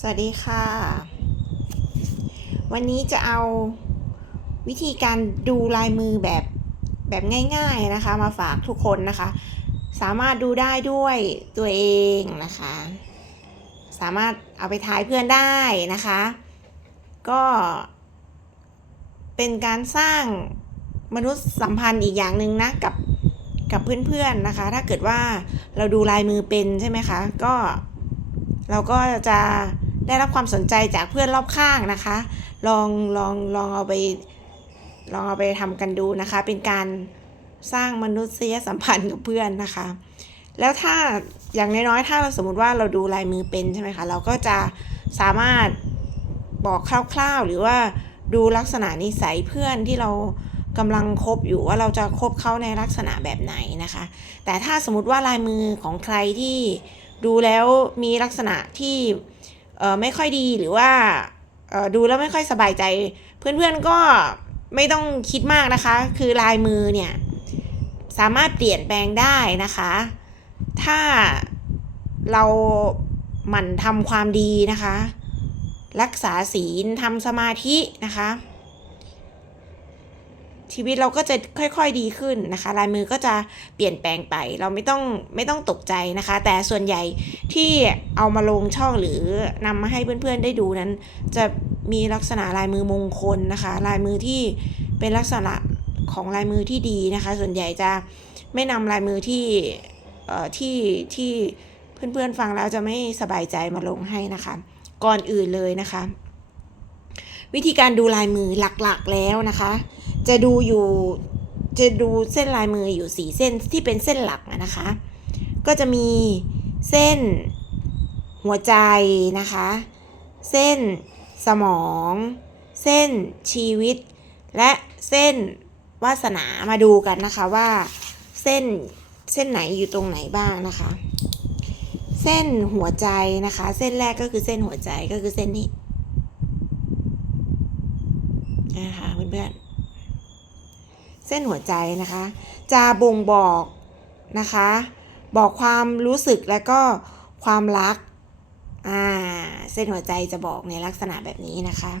สวัสดีค่ะ วันนี้จะเอาวิธีการดูลายมือแบบแบบง่ายๆนะคะ มาฝากทุกคนนะคะ สามารถดูได้ด้วยตัวเองนะคะ สามารถเอาไปทายเพื่อนได้นะคะ ก็เป็นการสร้างมนุษยสัมพันธ์อีกอย่างหนึ่งนะกับกับเพื่อนๆนะคะ ถ้าเกิดว่าเราดูลายมือเป็นใช่ไหมคะ ก็เราก็จะ ได้รับความสนใจจากเพื่อนรอบข้างนะคะ ลองลองลองเอาไปลองเอาไปทำกันดูนะคะ เป็นการสร้างมนุษยสัมพันธ์กับเพื่อนนะคะ แล้วถ้าอย่างน้อยๆถ้าเราสมมติว่าเราดูลายมือเป็นใช่ไหมคะเราก็จะสามารถบอกคร่าวๆ หรือว่าดูลักษณะนิสัยเพื่อนที่เรากำลังคบอยู่ว่าเราจะคบเขาในลักษณะแบบไหนนะคะ แต่ถ้าสมมติว่าลายมือของใครที่ดูแล้วมีลักษณะที่ ไม่ค่อยดีหรือว่าออดูแล้วไม่ค่อยสบายใจ เพื่อนๆก็ไม่ต้องคิดมากนะคะ คือลายมือเนี่ย สามารถเปลี่ยนแปลงได้นะคะ ถ้าเราหมั่นทำความดีนะคะ รักษาศีลทำสมาธินะคะ ชีวิตเราก็จะค่อยๆดีขึ้นนะคะ ลายมือก็จะเปลี่ยนแปลงไป เราไม่ต้องไม่ต้องตกใจนะคะ แต่ส่วนใหญ่ที่เอามาลงช่องหรือนำมาให้เพื่อนๆได้ดูนั้น จะมีลักษณะลายมือมงคลนะคะ ลายมือที่เป็นลักษณะของลายมือที่ดีนะคะ ส่วนใหญ่จะไม่นำลายมือที่เอ่อที่ที่เพื่อนๆฟังแล้วจะไม่สบายใจมาลงให้นะคะ ก่อนอื่นเลยนะคะ วิธีการดูลายมือหลักๆแล้วนะคะ จะดูอยู่จะดูเส้นลายมืออยู่สี่เส้นที่เป็นเส้นหลักนะคะ ก็จะมีเส้นหัวใจนะคะ เส้นสมอง เส้นชีวิต และเส้นวาสนามาดูกันนะคะว่าเส้นเส้นไหนอยู่ตรงไหนบ้างนะคะ เส้นหัวใจนะคะ เส้นแรกก็คือเส้นหัวใจก็คือเส้นนี้นะคะเพื่อนๆ เส้นหัวใจนะคะ จะบ่งบอกนะคะ บอกความรู้สึกและก็ความรักอ่าเส้นหัวใจจะบอกในลักษณะแบบนี้นะคะ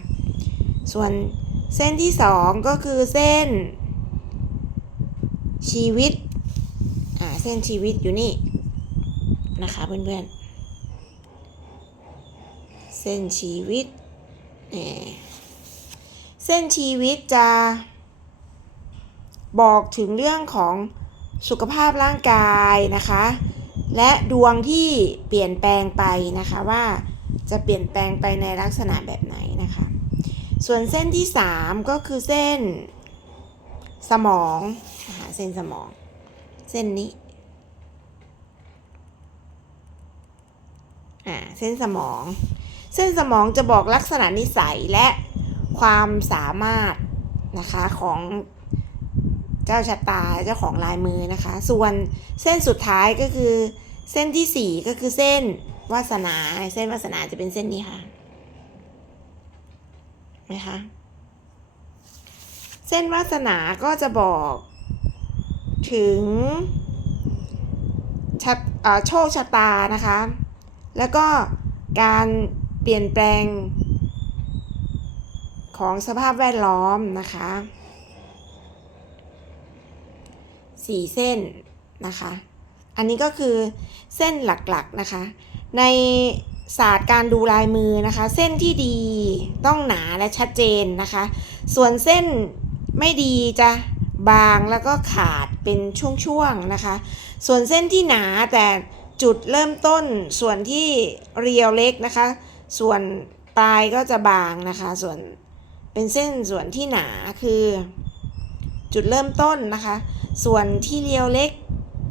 ส่วนเส้นที่สองก็คือเส้น ชีวิตอ่าเส้นชีวิตอยู่นี่นะคะเพื่อนๆ เส้นชีวิตเนี่ยเส้นชีวิตจะ บอกถึงเรื่องของสุขภาพร่างกายนะคะ และดวงที่เปลี่ยนแปลงไปนะคะว่าจะเปลี่ยนแปลงไปในลักษณะแบบไหนนะคะ ส่วนเส้นที่ 3 ก็คือเส้นสมองนะคะเส้นสมอง เส้นนี้อ่าเส้นสมอง เส้นสมองจะบอกลักษณะนิสัยและความสามารถนะคะของ เจ้าชะตาเจ้าของลายมือนะคะ ส่วนเส้นสุดท้ายก็คือ เส้นที่สี่ก็คือเส้นวาสนา เส้นวาสนาจะเป็นเส้นนี้ค่ะนะคะเส้นวาสนาก็จะบอกถึงโชคชะตานะคะ แล้วก็การเปลี่ยนแปลงของสภาพแวดล้อมนะคะ สี่เส้นนะคะ อันนี้ก็คือเส้นหลักๆนะคะ ในศาสตร์การดูลายมือนะคะ เส้นที่ดีต้องหนาและชัดเจนนะคะ ส่วนเส้นไม่ดีจะบางแล้วก็ขาดเป็นช่วงๆนะคะ ส่วนเส้นที่หนาแต่จุดเริ่มต้นส่วนที่เรียวเล็กนะคะ ส่วนปลายก็จะบางนะคะ ส่วนเป็นเส้นส่วนที่หนาคือ จุดเริ่มต้นนะคะ ส่วนที่เรียวเล็ก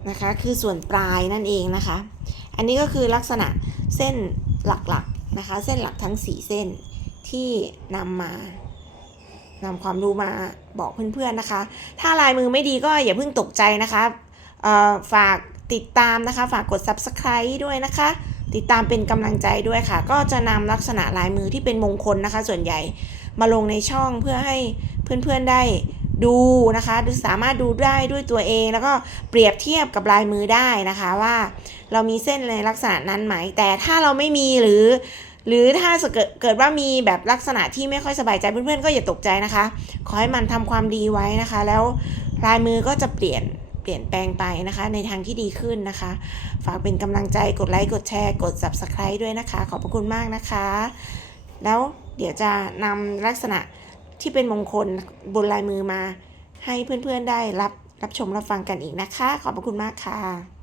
นะคะคือส่วนปลายนั่นเองนะคะ อันนี้ก็คือลักษณะเส้นหลักๆนะคะ เส้นหลักทั้ง 4 เส้นที่นำมานำความรู้มาบอกเพื่อนๆนะคะ ถ้าลายมือไม่ดีก็อย่าเพิ่งตกใจนะคะฝากติดตามนะคะ ฝากกด subscribe ด้วยนะคะ ติดตามเป็นกำลังใจด้วยค่ะ ก็จะนำลักษณะลายมือที่เป็นมงคลนะคะ ส่วนใหญ่มาลงในช่องเพื่อให้เพื่อนๆได้ ดูนะคะดูสามารถดูได้ด้วยตัวเอง แล้วก็เปรียบเทียบกับลายมือได้นะคะว่า เรามีเส้นในลักษณะนั้นไหม แต่ถ้าเราไม่มีหรือ หรือถ้าเกิดเกิดว่ามีแบบลักษณะที่ไม่ค่อยสบายใจเพื่อนๆก็อย่าตกใจนะคะ ขอให้มันทำความดีไว้นะคะ แล้วลายมือก็จะเปลี่ยนเปลี่ยนแปลงไปนะคะ ในทางที่ดีขึ้นนะคะ ฝากเป็นกำลังใจกดไลค์กดแชร์ กด subscribe ด้วยนะคะ ขอบพระคุณมากนะคะ แล้วเดี๋ยวจะนำลักษณะ ที่เป็นมงคลบนลายมือมา ให้เพื่อนๆได้รับรับชมรับฟังกันอีกนะคะ ขอบพระคุณมากค่ะ